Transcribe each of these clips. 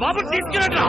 బాబు తీసుకెళ్ళట్రా.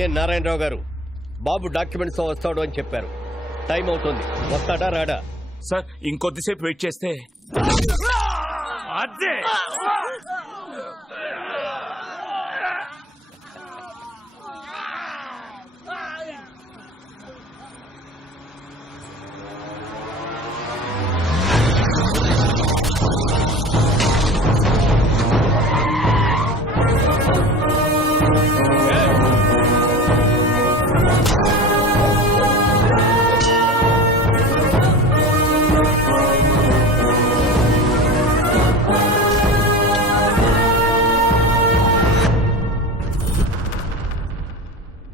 ఏ నారాయణరావు గారు, బాబు డాక్యుమెంట్స్ తో వస్తాడు అని చెప్పారు. టైం అవుతుంది, వస్తాడా రాడా? సార్ ఇంకొద్దిసేపు వెయిట్ చేస్తే అదే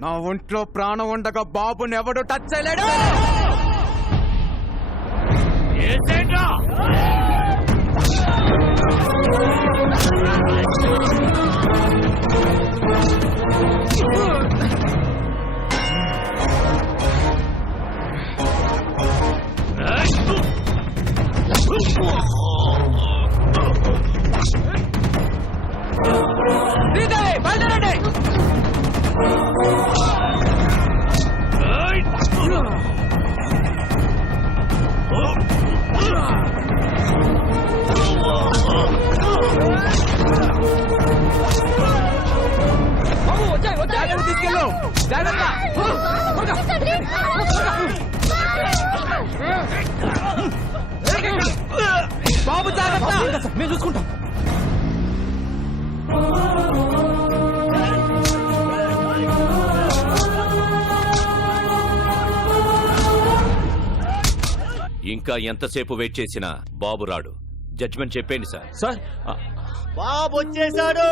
నా ఒంట్లో ప్రాణం ఉండగా బాబుని ఎవడు టచ్ చేయలేడు. బాబు జాగ్రత్త, మేము చూసుకుంటాం. ఇంకా ఎంతసేపు వెయిట్ చేసినా బాబు రాడు. జడ్జిమెంట్ చెప్పండి సార్. సార్ బాబు వచ్చేసాడు.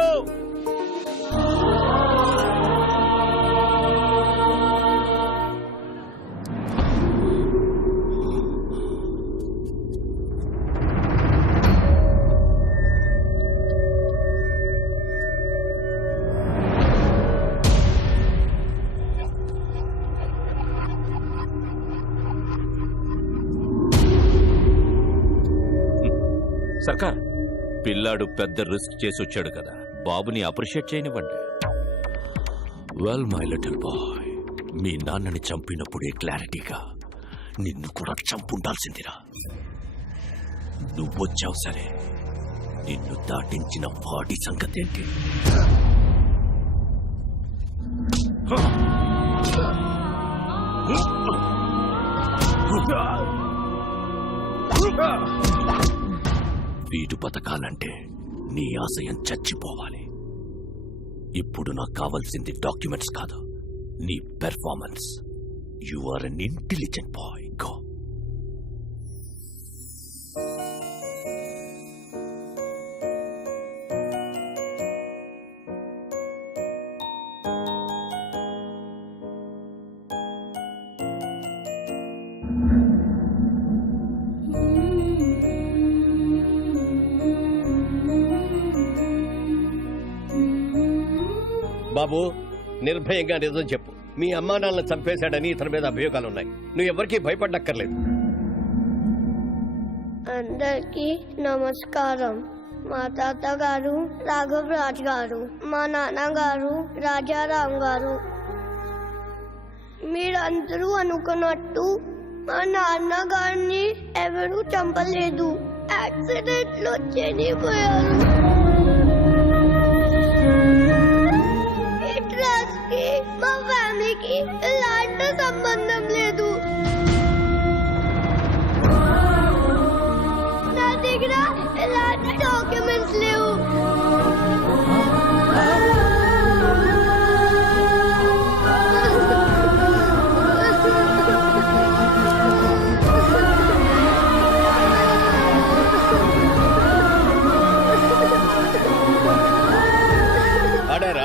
సర్కార్, పిల్లాడు పెద్ద రిస్క్ చేసి వచ్చాడు కదా, బాబుని అప్రిషియేట్ చేయనివ్వండి. వెల్ మై లిటిల్ బాయ్, మీ నాన్నని చంపినప్పుడే క్లారిటీగా నిన్ను కూడా చంపుండాల్సిందిరా. నువ్వొచ్చావు సరే, నిన్ను దాటించిన వాడి సంగతి ఏంటి? వీడు బతకాలంటే నీ ఆశయం చచ్చిపోవాలి. ఇప్పుడు నాకు కావాల్సింది డాక్యుమెంట్స్ కాదు, నీ performance. You are an intelligent boy. Go. బాబు నిర్భయంగా నిజం చెప్పు. మీ అమ్మా నాన్నలను చంపేశాడని ఇతని మీద అభియోగాలున్నాయి. నువ్వు ఎవరికీ భయపడక్కర్లేదు. అందరికీ నమస్కారం. మా తాతగారు రాఘవ్ రాజ్ గారు, మా నాన్నగారు రాజారాం గారు. మీరందరూ అనుకున్నట్టు మా నాన్నగారిని ఎవరూ చంపలేదు. యాక్సిడెంట్ లో చనిపోయారు. ఈ ట్రస్ట్ కి మా ఫ్యామిలీకి ఎలాంటి సంబంధం లేదు. నా దగ్గర ఎలాంటి డాక్యుమెంట్స్ లేవు.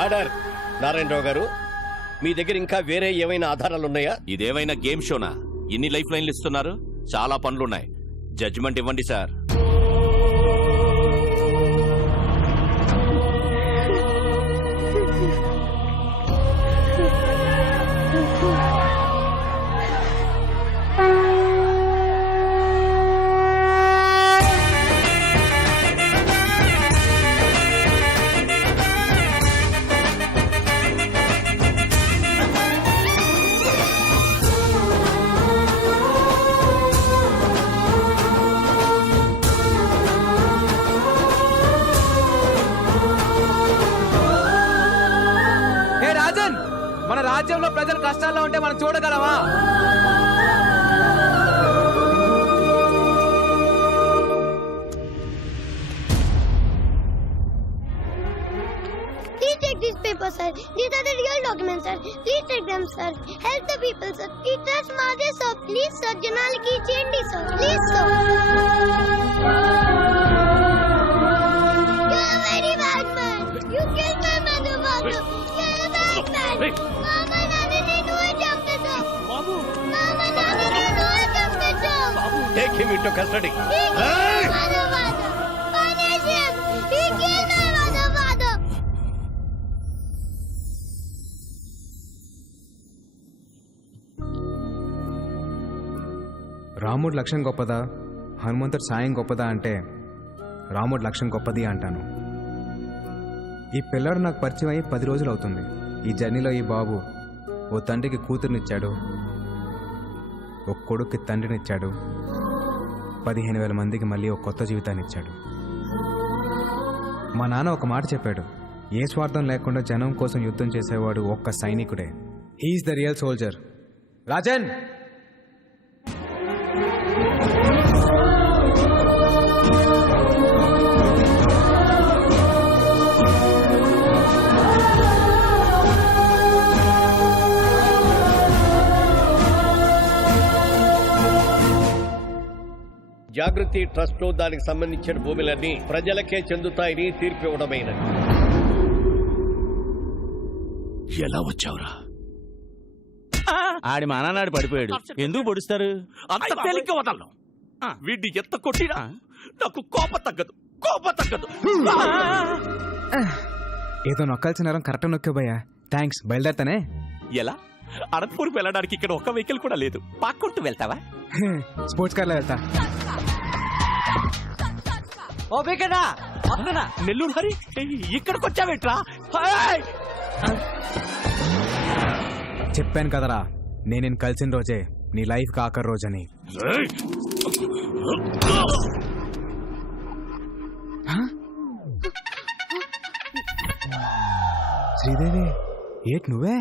ఆర్డర్ నారాయణరావు గారు, మీ దగ్గర ఇంకా వేరే ఏమైనా ఆధారాలున్నాయా? ఇదేమైనా గేమ్ షోనా? ఇన్ని లైఫ్ లైన్లు ఇస్తున్నారు. చాలా పనులున్నాయి. జడ్జిమెంట్ ఇవ్వండి సార్. హే రాజన్, మన రాజ్యంలో ప్రజలు కష్టాల్లో ఉంటే మనం చూడగలమా? Please take these papers, sir. These are the real documents, sir. Please take them, sir. Help the people, sir. It trust Madhe, sir. Please, sir. Janaliki change, sir. Please, sir. You're a very bad man. You killed my mother, father. You're a bad man. Mama, Nani, నేను చంపేశాం. Mama, Nani, నేను చంపేశాం. Take him into custody. He killed my mother, father. Punish him. He killed my mother, father. రాముడి లక్ష్యం గొప్పదా, హనుమంతుడి సాయం గొప్పదా అంటే రాముడి లక్ష్యం గొప్పది అంటాను. ఈ పిల్లాడు నాకు పరిచయం అయ్యి 10 రోజులు అవుతుంది. ఈ జర్నీలో ఈ బాబు ఓ తండ్రికి కూతురునిచ్చాడు, ఓ కొడుక్కి తండ్రినిచ్చాడు, 15,000 మందికి మళ్ళీ ఒక కొత్త జీవితాన్ని ఇచ్చాడు. మా నాన్న ఒక మాట చెప్పాడు, ఏ స్వార్థం లేకుండా జనం కోసం యుద్ధం చేసేవాడు ఒక్క సైనికుడే. He's the real soldier. Rajan, Jagruti trust దానికి సంబంధించిన భూములన్నీ ప్రజలకే చెందుతాయని తీర్పు ఇవ్వడమైనది. ఎలా వచ్చావురా? ఆడి మానాడు పడిపోయాడు. ఎందుకు పొడుస్తారు? అంత తేలిగ్గా వదలను. వీడిని ఎంత కొట్టినా నాకు కోపం తగ్గదు. ఏదో నొక్కాల్సిన నరం కరెక్ట్ నొక్కేబోయా. థ్యాంక్స్. బయలుదేరతానే. ఎలా? అనంతపూర్కి వెళ్ళడానికి ఇక్కడ ఒక్క వెహికల్ కూడా లేదు. పాక్కుంటూ వెళ్తావా? స్పోర్ట్స్ కార్లో వెళ్తా. నెల్లూరు హరి, ఇక్కడికి వచ్చావేట్రా? చెప్పాను కదరా, నేను కలిసిన రోజే నీ లైఫ్ ఆఖరి రోజని. శ్రీదేవి, ఏట్ నువ్వే?